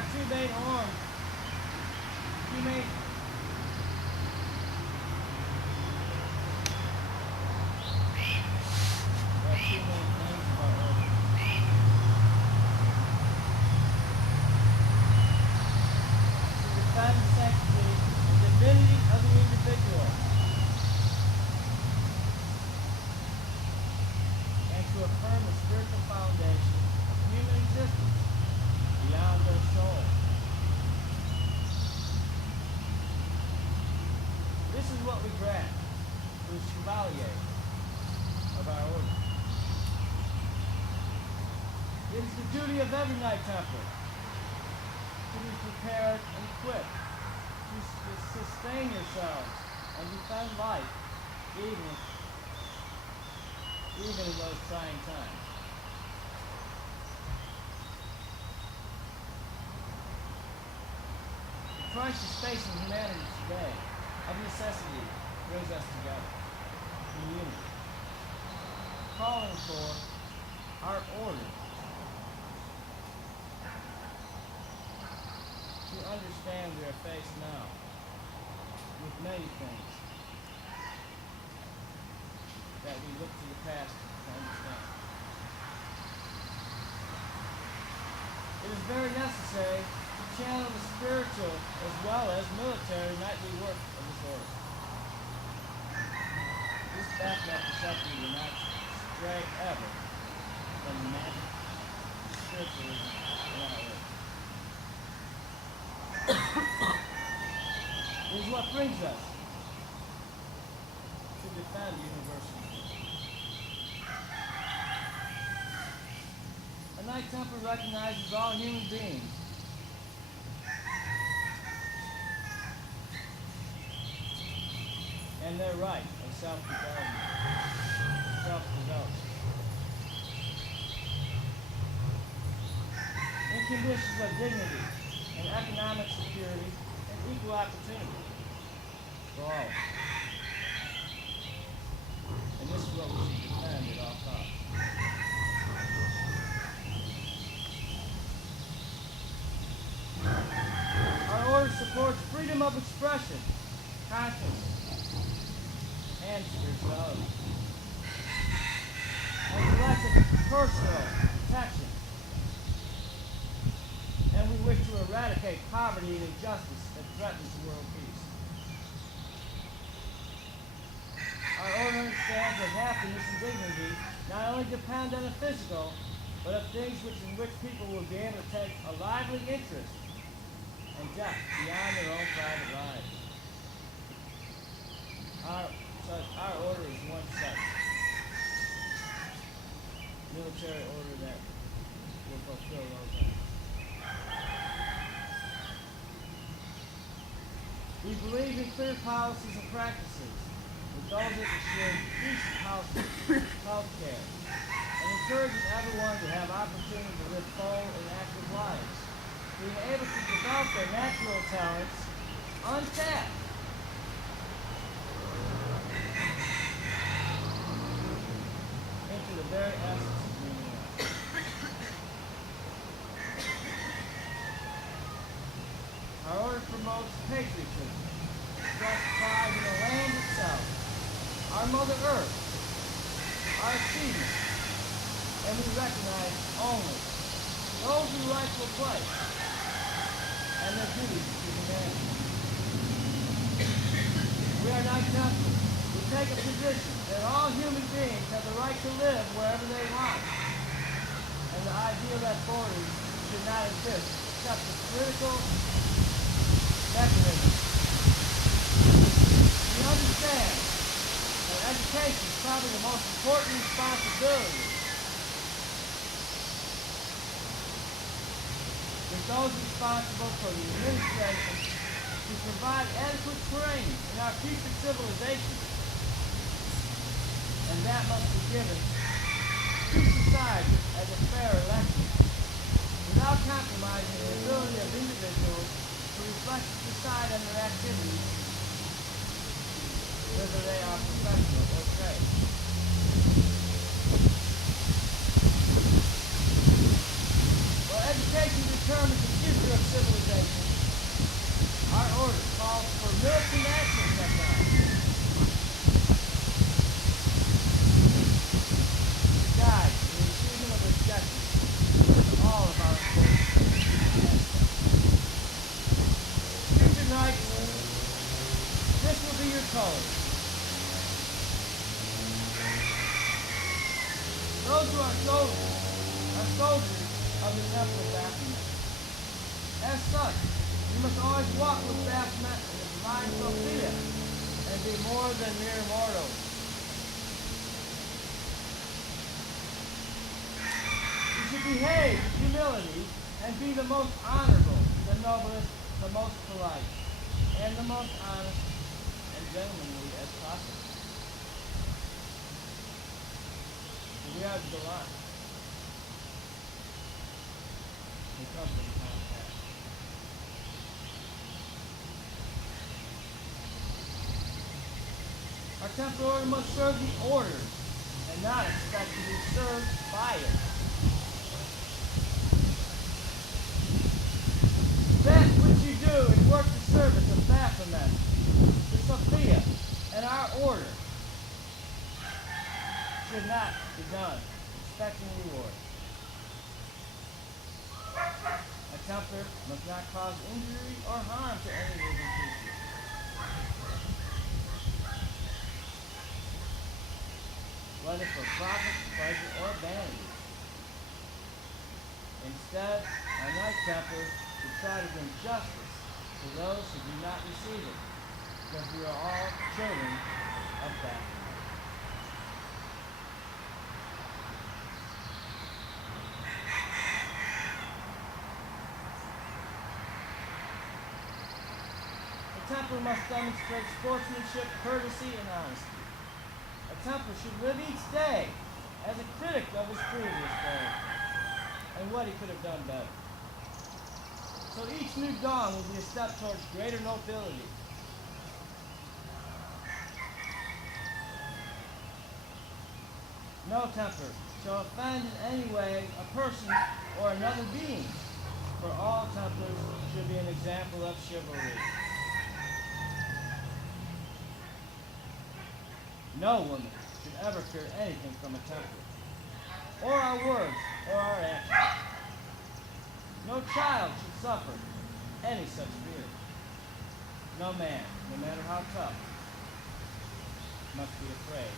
are two main arms. Two main. There are two main things about order. To defend the sanctity and divinity of the individual, and to affirm the spiritual foundation of human existence beyond their soul. This is what we grant to the Chevalier of our order. It is the duty of every Knight Templar to be prepared and equipped to sustain yourselves and defend life even in those trying times. The crisis facing humanity today of necessity brings us together in unity, calling for our order to understand we are faced now with many things that we look to the past to understand. It is very necessary to channel the spiritual as well as military knightly work of this order. This Baphomet Preceptory will not stray ever from the magic spiritualism in our order. It is what brings us to defend the university. A Knight Templar recognizes all human beings and their right of self-development. In conditions of dignity and economic security and equal opportunity for all. And this is what we should defend at all costs. Our order supports freedom of expression, conscience, and spirituality, and collective personal protection. And we wish to eradicate poverty and injustice that threatens world peace. Our order understands that happiness and dignity not only depend on the physical, but of things in which people will be able to take a lively interest and depth beyond their own private lives. Our order is one such military order that will fulfill those ends. We believe in clear policies and practices with those that ensure decent health care and encouraging everyone to have opportunity to live full and active lives, being able to develop their natural talents untapped. Into the very essence of being alive. Our order promotes patriotism, express pride in the land itself, our Mother Earth, our achievements, and we recognize only those who rightful place and their duties to humanity. We are not Templars. We take a position that all human beings have the right to live wherever they want, and the idea that borders should not exist except as political mechanisms. We understand that education is probably the most important responsibility with those responsible for the administration to provide adequate training in our future civilization, and that must be given to society as a fair election, without compromising the ability of individuals to reflect and decide on their activities, whether they are professional or trade. Well, education determines the future of civilization. your colors. Those who are soldiers of the temple of Baphomet. As such, you must always walk with Baphomet and the divine Sophia, and be more than mere mortals. You should behave with humility and be the most honorable, the noblest, the most polite, and the most honest and gentlemanly as possible. We are to go on. We come from the time past. Our temple order must serve the order and not expect to be served by it. That which you do in work to service of Baphomet, the Sophia, and our order should not be done expecting reward. A templar must not cause injury or harm to any living creature. Whether for profit, pleasure, or vanity. Instead, a knight templar should try to bring justice to those who do not receive it, because we are all children of Baphomet. A templar must demonstrate sportsmanship, courtesy, and honesty. A templar should live each day as a critic of his previous day and what he could have done better. So each new dawn will be a step towards greater nobility. No templar shall offend in any way a person or another being, for all templars should be an example of chivalry. No woman should ever fear anything from a templar, or our words, or our actions. No child should suffer any such fear. No man, no matter how tough, must be afraid.